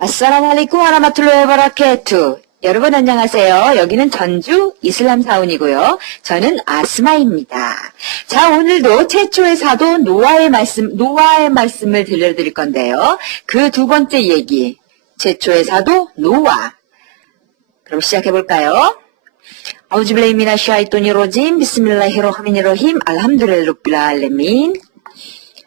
아싸라무알레이쿰 와라마툴로히 바라케투. 여러분 안녕하세요. 여기는 전주 이슬람 사원이고요. 저는 아스마입니다. 자, 오늘도 최초의 사도 노아의 말씀을 들려드릴 건데요. 그 두 번째 얘기, 최초의 사도 노아. 그럼 시작해볼까요? 아우즈빌라히 미나sh 샤이토니르러짐 비스밀라히르rah마니르라힘 알함두릴라히 rabbil 알레민.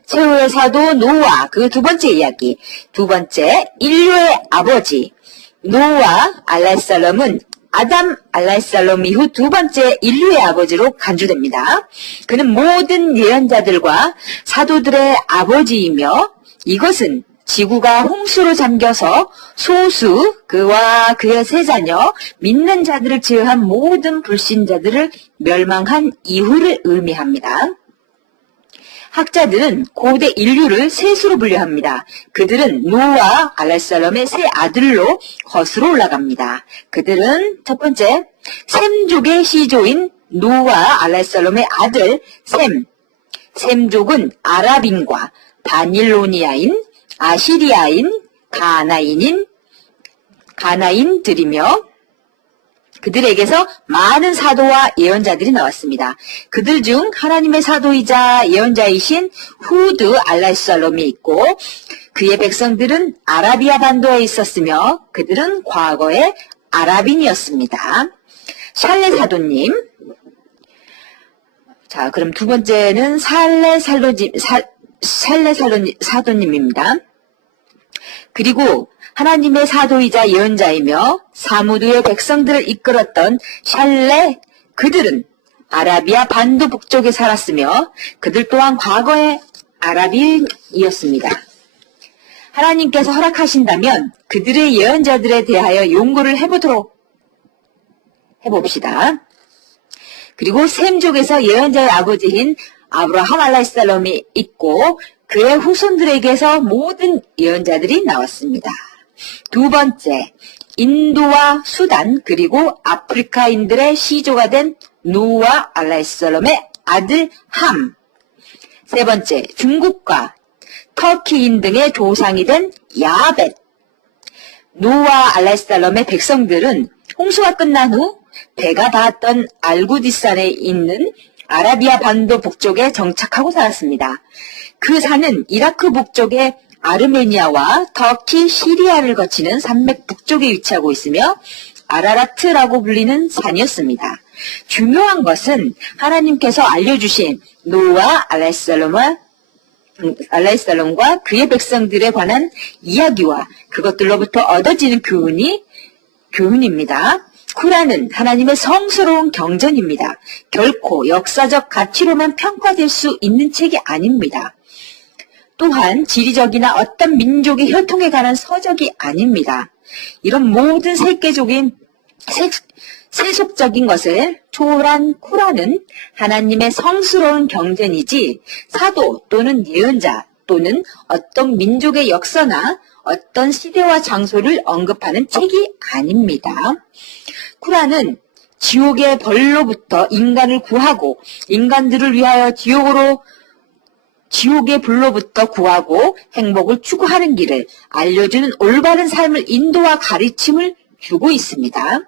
최후의 사도 노아, 그 두 번째 이야기. 두 번째, 인류의 아버지 노아 알라이살럼은 아담 알라이살럼 이후 두 번째 인류의 아버지로 간주됩니다. 그는 모든 예언자들과 사도들의 아버지이며, 이것은 지구가 홍수로 잠겨서 소수, 그와 그의 세 자녀, 믿는 자들을 제외한 모든 불신자들을 멸망한 이후를 의미합니다. 학자들은 고대 인류를 셋으로 분류합니다. 그들은 노아 알라이살럼의 세 아들로 거슬러 올라갑니다. 그들은 첫 번째, 셈족의 시조인 노아 알라이살럼의 아들 셈. 셈족은 아랍인과 바닐로니아인, 아시리아인, 가나인들이며 그들에게서 많은 사도와 예언자들이 나왔습니다. 그들 중 하나님의 사도이자 예언자이신 후드 알라이살럼이 있고, 그의 백성들은 아라비아 반도에 있었으며 그들은 과거에 아랍인이었습니다. 샬레 사도님. 자, 그럼 두 번째는 샬레 사도님입니다. 그리고 하나님의 사도이자 예언자이며 사무드의 백성들을 이끌었던 샬레, 그들은 아라비아 반도 북쪽에 살았으며 그들 또한 과거에 아랍인이었습니다. 하나님께서 허락하신다면 그들의 예언자들에 대하여 용고를 해봅시다. 그리고 셈족에서 예언자의 아버지인 아브라함 알라이살럼이 있고 그의 후손들에게서 모든 예언자들이 나왔습니다. 두 번째, 인도와 수단 그리고 아프리카인들의 시조가 된 노아 알라이살럼의 아들 함. 세 번째, 중국과 터키인 등의 조상이 된 야벳. 노아 알라이살럼의 백성들은 홍수가 끝난 후 배가 닿았던 알구디산에 있는 아라비아 반도 북쪽에 정착하고 살았습니다. 그 산은 이라크 북쪽의 아르메니아와 터키, 시리아를 거치는 산맥 북쪽에 위치하고 있으며 아라라트라고 불리는 산이었습니다. 중요한 것은 하나님께서 알려주신 노아 알라이살럼과 그의 백성들에 관한 이야기와 그것들로부터 얻어지는 교훈입니다. 쿠란은 하나님의 성스러운 경전입니다. 결코 역사적 가치로만 평가될 수 있는 책이 아닙니다. 또한 지리적이나 어떤 민족의 혈통에 관한 서적이 아닙니다. 이런 모든 세속적인 것을 초월한 쿠란은 하나님의 성스러운 경전이지 사도 또는 예언자 또는 어떤 민족의 역사나 어떤 시대와 장소를 언급하는 책이 아닙니다. 쿠란은 지옥의 벌로부터 인간을 구하고 인간들을 위하여 지옥의 불로부터 구하고 행복을 추구하는 길을 알려주는 올바른 삶을 인도와 가르침을 주고 있습니다.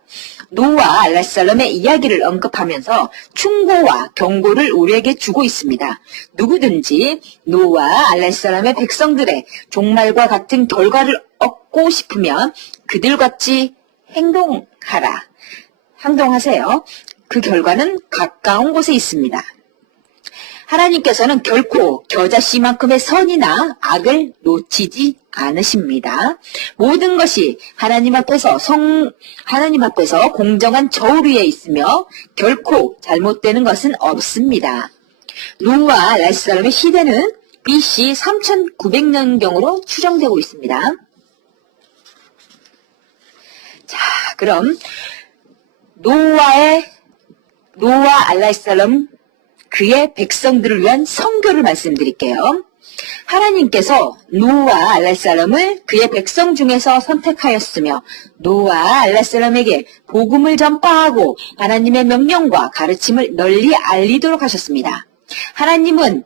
노아 알라이살럼의 이야기를 언급하면서 충고와 경고를 우리에게 주고 있습니다. 누구든지 노아 알라이살럼의 백성들의 종말과 같은 결과를 얻고 싶으면 그들같이 행동하세요. 그 결과는 가까운 곳에 있습니다. 하나님께서는 결코 겨자씨만큼의 선이나 악을 놓치지 않으십니다. 모든 것이 하나님 앞에서 공정한 저울 위에 있으며 결코 잘못되는 것은 없습니다. 노아 알라이살럼의 시대는 BC 3900년경으로 추정되고 있습니다. 자, 그럼 노아 알라이살럼 그의 백성들을 위한 선교를 말씀드릴게요. 하나님께서 노아 알라이살럼을 그의 백성 중에서 선택하였으며 노아 알라이살럼에게 복음을 전파하고 하나님의 명령과 가르침을 널리 알리도록 하셨습니다. 하나님은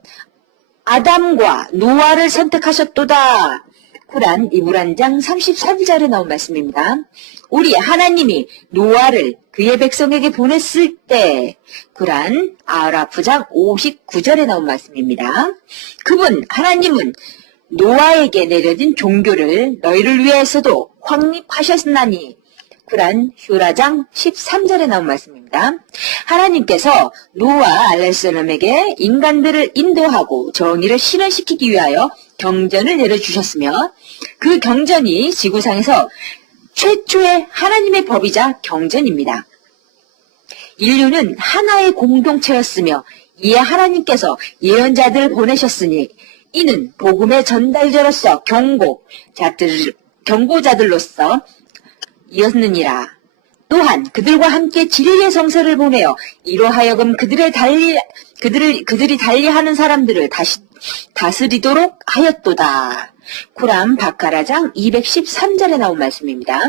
아담과 노아를 선택하셨도다. 쿠란 이불 장 33절에 나온 말씀입니다. 우리 하나님이 노아를 그의 백성에게 보냈을 때, 쿠란 아라프 장 59절에 나온 말씀입니다. 하나님은 노아에게 내려진 종교를 너희를 위해서도 확립하셨나니, 쿠란 휴라장 13절에 나온 말씀입니다. 하나님께서 노아 알레살람에게 인간들을 인도하고 정의를 실현시키기 위하여 경전을 내려주셨으며, 그 경전이 지구상에서 최초의 하나님의 법이자 경전입니다. 인류는 하나의 공동체였으며 이에 하나님께서 예언자들을 보내셨으니 이는 복음의 전달자로서 경고자들로서 이었느니라. 또한 그들과 함께 진리의 성서를 보내어 이로 하여금 그들이 달리하는 사람들을 다스리도록 하였도다. 쿠란 바카라장 213절에 나온 말씀입니다.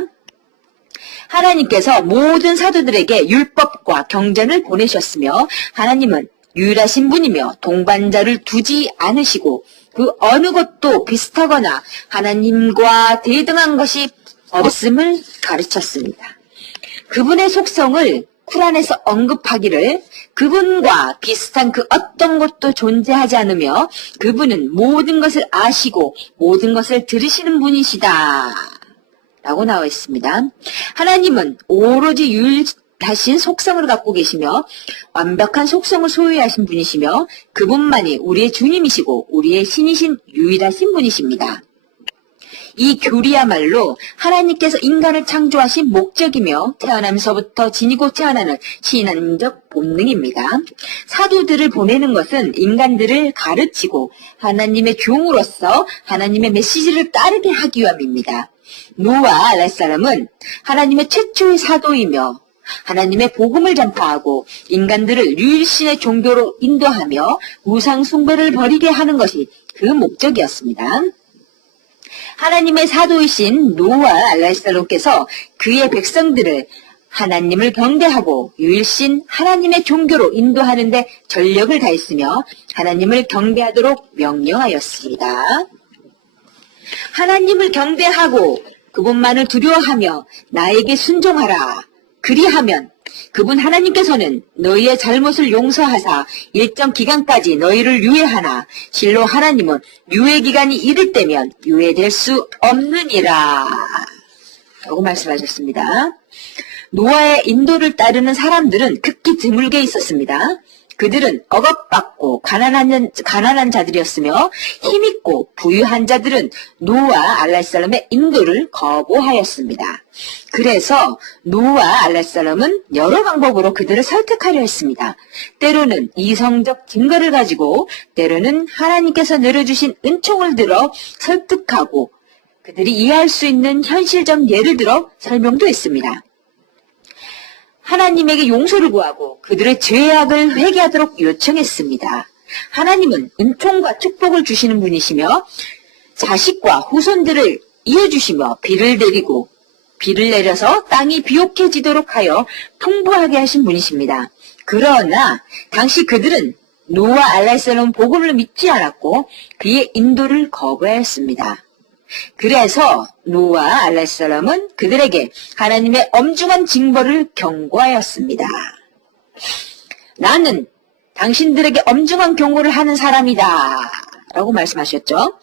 하나님께서 모든 사도들에게 율법과 경전을 보내셨으며 하나님은 유일하신 분이며 동반자를 두지 않으시고 그 어느 것도 비슷하거나 하나님과 대등한 것이 없음을 가르쳤습니다. 그분의 속성을 쿠란에서 언급하기를 그분과 비슷한 그 어떤 것도 존재하지 않으며 그분은 모든 것을 아시고 모든 것을 들으시는 분이시다 라고 나와 있습니다. 하나님은 오로지 유일하신 속성을 갖고 계시며 완벽한 속성을 소유하신 분이시며 그분만이 우리의 주님이시고 우리의 신이신 유일하신 분이십니다. 이 교리야말로 하나님께서 인간을 창조하신 목적이며 태어나면서부터 지니고 태어나는 신앙적 본능입니다. 사도들을 보내는 것은 인간들을 가르치고 하나님의 종으로서 하나님의 메시지를 따르게 하기 위함입니다. 노아 알랄사람은 하나님의 최초의 사도이며 하나님의 복음을 전파하고 인간들을 유일신의 종교로 인도하며 우상 숭배를 버리게 하는 것이 그 목적이었습니다. 하나님의 사도이신 노아 알랄살롬께서 그의 백성들을 하나님을 경배하고 유일신 하나님의 종교로 인도하는 데 전력을 다했으며 하나님을 경배하도록 명령하였습니다. 하나님을 경배하고 그분만을 두려워하며 나에게 순종하라. 그리하면 그분 하나님께서는 너희의 잘못을 용서하사 일정 기간까지 너희를 유예하나 실로 하나님은 유예 기간이 이를 때면 유예될 수 없느니라 라고 말씀하셨습니다. 노아의 인도를 따르는 사람들은 극히 드물게 있었습니다. 그들은 억압받고 가난한 자들이었으며 힘있고 부유한 자들은 노아 알랄살람의 인도를 거부하였습니다. 그래서 노아 알랄살람은 여러 방법으로 그들을 설득하려 했습니다. 때로는 이성적 증거를 가지고 때로는 하나님께서 내려주신 은총을 들어 설득하고 그들이 이해할 수 있는 현실적 예를 들어 설명도 했습니다. 하나님에게 용서를 구하고 그들의 죄악을 회개하도록 요청했습니다. 하나님은 은총과 축복을 주시는 분이시며 자식과 후손들을 이어주시며 비를 내려서 땅이 비옥해지도록 하여 풍부하게 하신 분이십니다. 그러나 당시 그들은 노아 알랄살롬 복음을 믿지 않았고 그의 인도를 거부하였습니다. 그래서 노아 알랄살람은 그들에게 하나님의 엄중한 징벌을 경고하였습니다. 나는 당신들에게 엄중한 경고를 하는 사람이다 라고 말씀하셨죠.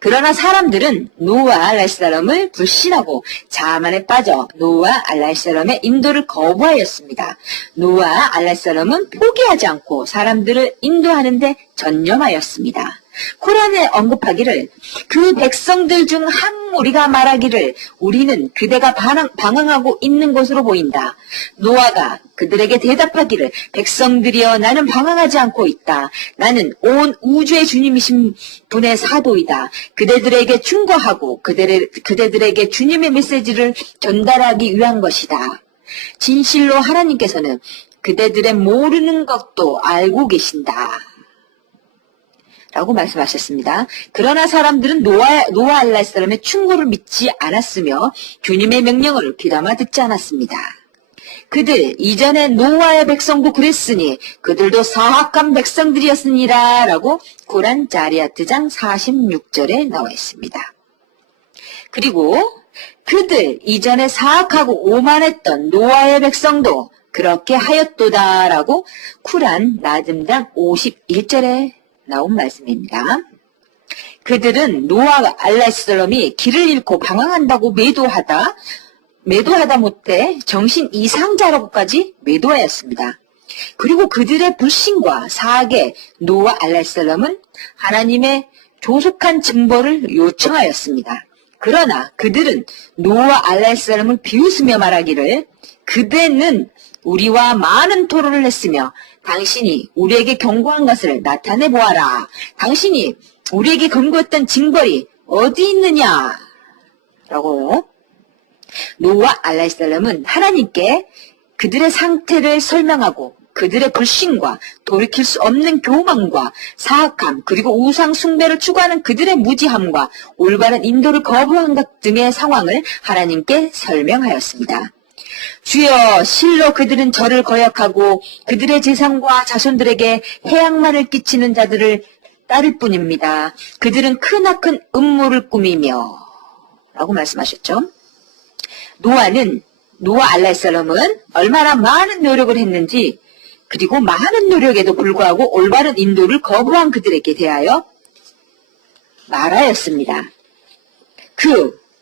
그러나 사람들은 노아 알랄살람을 불신하고 자만에 빠져 노아 알랄살람의 인도를 거부하였습니다. 노아 알랄살람은 포기하지 않고 사람들을 인도하는 데 전념하였습니다. 쿠란에 언급하기를 그 백성들 중 한 무리가 말하기를 우리는 그대가 방황하고 있는 것으로 보인다. 노아가 그들에게 대답하기를 백성들이여 나는 방황하지 않고 있다. 나는 온 우주의 주님이신 분의 사도이다. 그대들에게 충고하고 그대들에게 주님의 메시지를 전달하기 위한 것이다. 진실로 하나님께서는 그대들의 모르는 것도 알고 계신다. 라고 말씀하셨습니다. 그러나 사람들은 노아 알랄살람의 충고를 믿지 않았으며 주님의 명령을 귀담아 듣지 않았습니다. 그들 이전에 노아의 백성도 그랬으니 그들도 사악한 백성들이었으니라 라고 구란 자리아트장 46절에 나와 있습니다. 그리고 그들 이전에 사악하고 오만했던 노아의 백성도 그렇게 하였도다 라고 쿠란 나즘장 51절에 나온 말씀입니다. 그들은 노아와 알라이슬람이 길을 잃고 방황한다고 매도하다 못해 정신 이상자라고까지 매도하였습니다. 그리고 그들의 불신과 사악에 노아 알라이슬람은 하나님의 조속한 징벌을 요청하였습니다. 그러나 그들은 노아 알라이슬람을 비웃으며 말하기를 그대는 우리와 많은 토론을 했으며 당신이 우리에게 경고한 것을 나타내 보아라. 당신이 우리에게 권고했던 징벌이 어디 있느냐? 라고 노아 알라이살람은 하나님께 그들의 상태를 설명하고 그들의 불신과 돌이킬 수 없는 교만과 사악함 그리고 우상 숭배를 추구하는 그들의 무지함과 올바른 인도를 거부한 것 등의 상황을 하나님께 설명하였습니다. 주여 실로 그들은 저를 거역하고 그들의 재산과 자손들에게 해악만을 끼치는 자들을 따를 뿐입니다. 그들은 크나큰 음모를 꾸미며 라고 말씀하셨죠. 노아 알라이살람은 얼마나 많은 노력을 했는지 그리고 많은 노력에도 불구하고 올바른 인도를 거부한 그들에게 대하여 말하였습니다.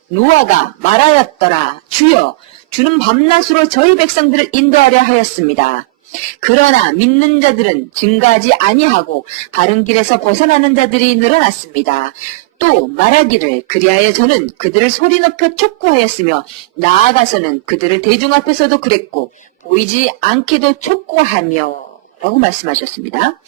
노아가 말하였더라. 주여 주는 밤낮으로 저희 백성들을 인도하려 하였습니다. 그러나 믿는 자들은 증가하지 아니하고 바른 길에서 벗어나는 자들이 늘어났습니다. 또 말하기를 그리하여 저는 그들을 소리 높여 촉구하였으며 나아가서는 그들을 대중 앞에서도 그랬고 보이지 않게도 촉구하며 라고 말씀하셨습니다.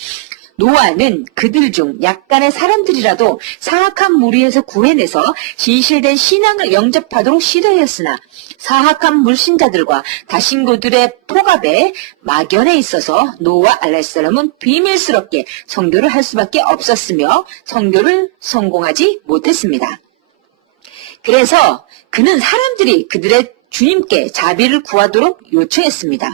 노아는 그들 중 약간의 사람들이라도 사악한 무리에서 구해내서 진실된 신앙을 영접하도록 시도하였으나 사악한 불신자들과 다신교들의 포갑에 막연해 있어서 노아 알라이살람은 비밀스럽게 선교를 할 수밖에 없었으며 선교를 성공하지 못했습니다. 그래서 그는 사람들이 그들의 주님께 자비를 구하도록 요청했습니다.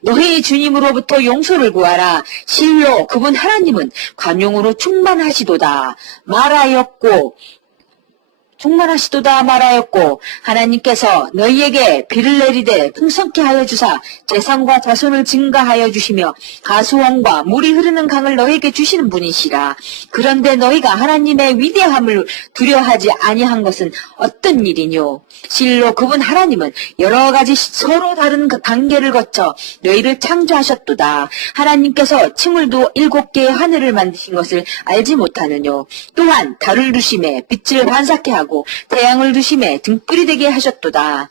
너희 주님으로부터 용서를 구하라. 실로 그분 하나님은 관용으로 충만하시도다 말하였고 하나님께서 너희에게 비를 내리되 풍성케 하여 주사 재산과 자손을 증가하여 주시며 가수원과 물이 흐르는 강을 너희에게 주시는 분이시라. 그런데 너희가 하나님의 위대함을 두려워하지 아니한 것은 어떤 일이뇨? 실로 그분 하나님은 여러 가지 서로 다른 그 단계를 거쳐 너희를 창조하셨도다. 하나님께서 층을도 7개의 하늘을 만드신 것을 알지 못하느뇨? 또한 달을 두심에 빛을 반사케 하고 태양을 두심에 등불이 되게 하셨도다.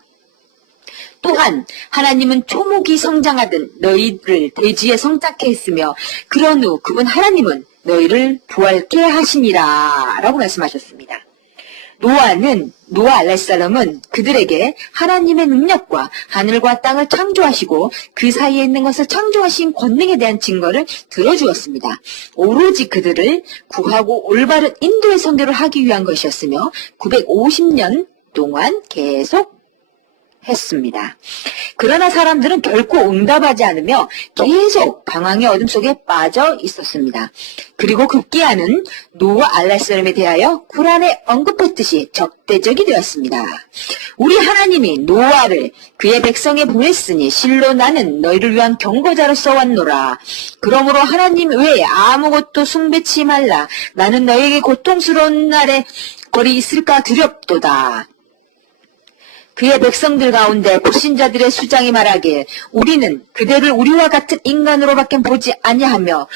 또한 하나님은 초목이 성장하듯 너희를 대지에 성장케 했으며 그런 후 그분 하나님은 너희를 부활케 하시니라 라고 말씀하셨습니다. 노아 알라이살람은 그들에게 하나님의 능력과 하늘과 땅을 창조하시고 그 사이에 있는 것을 창조하신 권능에 대한 증거를 들어주었습니다. 오로지 그들을 구하고 올바른 인도의 선교를 하기 위한 것이었으며 950년 동안 계속 했습니다. 그러나 사람들은 결코 응답하지 않으며 계속 방황의 어둠 속에 빠져 있었습니다. 그리고 급기야는 노아 알라이살람에 대하여 쿠란에 언급했듯이 적대적이 되었습니다. 우리 하나님이 노아를 그의 백성에 보냈으니 실로 나는 너희를 위한 경고자로서 왔노라. 그러므로 하나님 외에 아무것도 숭배치 말라. 나는 너희에게 고통스러운 날에 거리 있을까 두렵도다. 그의 백성들 가운데 불신자들의 수장이 말하기에 우리는 그대를 우리와 같은 인간으로밖에 보지 아니하며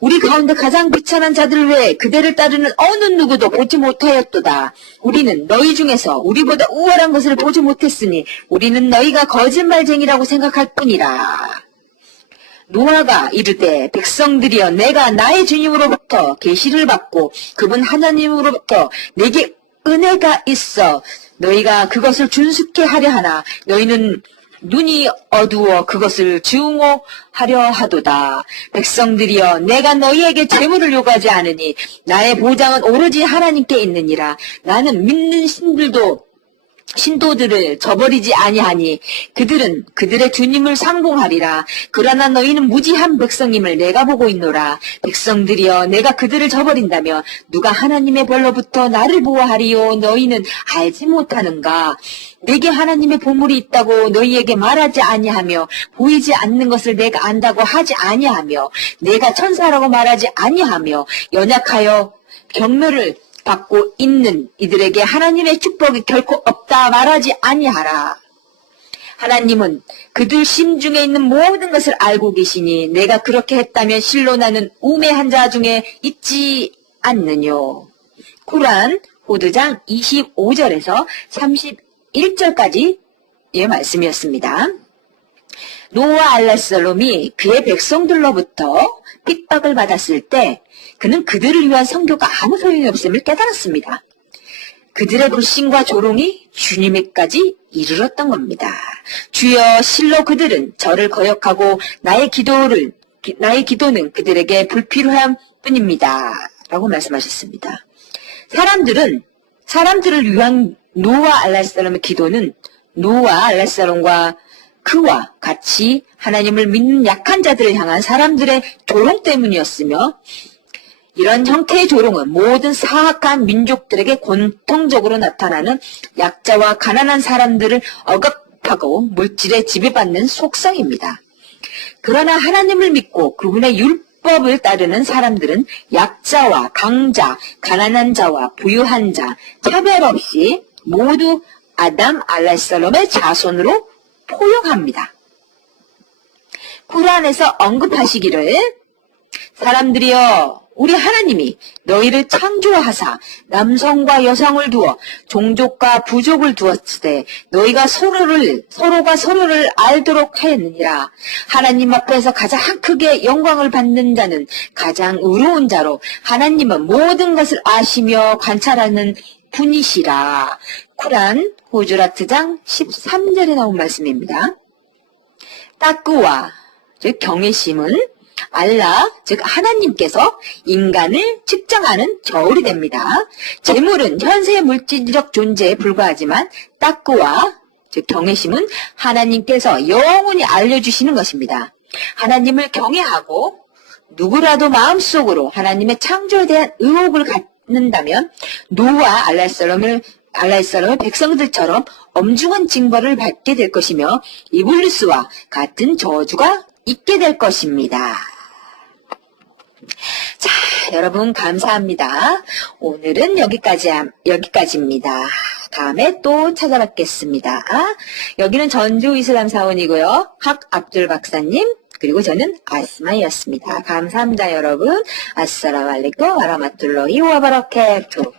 우리 가운데 가장 비천한 자들 외에 그대를 따르는 어느 누구도 보지 못하였도다. 우리는 너희 중에서 우리보다 우월한 것을 보지 못했으니 우리는 너희가 거짓말쟁이라고 생각할 뿐이라. 노아가 이르되 백성들이여 내가 나의 주님으로부터 계시를 받고 그분 하나님으로부터 내게 은혜가 있어 너희가 그것을 준수케 하려 하나 너희는 눈이 어두워 그것을 증오하려 하도다. 백성들이여 내가 너희에게 재물을 요구하지 않으니 나의 보장은 오로지 하나님께 있느니라. 나는 믿는 신들도 신도들을 저버리지 아니하니 그들은 그들의 주님을 상봉하리라. 그러나 너희는 무지한 백성임을 내가 보고 있노라. 백성들이여 내가 그들을 저버린다며 누가 하나님의 벌로부터 나를 보호하리요. 너희는 알지 못하는가. 내게 하나님의 보물이 있다고 너희에게 말하지 아니하며 보이지 않는 것을 내가 안다고 하지 아니하며 내가 천사라고 말하지 아니하며 연약하여 경멸을 받고 있는 이들에게 하나님의 축복이 결코 없다 말하지 아니하라. 하나님은 그들 심중에 있는 모든 것을 알고 계시니 내가 그렇게 했다면 실로 나는 우매한 자 중에 있지 않느뇨. 쿠란 호드장 25절에서 31절까지 의 말씀이었습니다. 노아 알라살롬이 그의 백성들로부터 핍박을 받았을 때 그는 그들을 위한 선교가 아무 소용이 없음을 깨달았습니다. 그들의 불신과 조롱이 주님에까지 이르렀던 겁니다. 주여 실로 그들은 저를 거역하고 나의 기도는 그들에게 불필요한 뿐입니다. 라고 말씀하셨습니다. 사람들을 위한 노아 알라살롬의 기도는 노아 알라살롬과 그와 같이 하나님을 믿는 약한 자들을 향한 사람들의 조롱 때문이었으며 이런 형태의 조롱은 모든 사악한 민족들에게 공통적으로 나타나는 약자와 가난한 사람들을 억압하고 물질에 지배받는 속성입니다. 그러나 하나님을 믿고 그분의 율법을 따르는 사람들은 약자와 강자, 가난한 자와 부유한 자, 차별 없이 모두 아담 알라살롬의 자손으로 포용합니다. 쿠란에서 언급하시기를 사람들이여 우리 하나님이 너희를 창조하사 남성과 여성을 두어 종족과 부족을 두었을 때 너희가 서로가 서로를 알도록 하였느니라. 하나님 앞에서 가장 크게 영광을 받는 자는 가장 의로운 자로 하나님은 모든 것을 아시며 관찰하는 분이시라. 쿠란 호주라트장 13절에 나온 말씀입니다. 따끄와 즉 경외심은 알라, 즉 하나님께서 인간을 측정하는 저울이 됩니다. 재물은 현세의 물질적 존재에 불과하지만 따끄와, 즉 경외심은 하나님께서 영원히 알려주시는 것입니다. 하나님을 경외하고 누구라도 마음속으로 하나님의 창조에 대한 의혹을 갖는다면 노아 알라살롬의 백성들처럼 엄중한 징벌을 받게 될 것이며 이블리스와 같은 저주가 있게 될 것입니다. 자, 여러분 감사합니다. 오늘은 여기까지입니다. 다음에 또 찾아뵙겠습니다. 여기는 전주 이슬람 사원이고요. 학 압둘 박사님 그리고 저는 아스마이였습니다. 감사합니다, 여러분. 아스살라무 알레이쿰 와라마툴라히 와바라카투.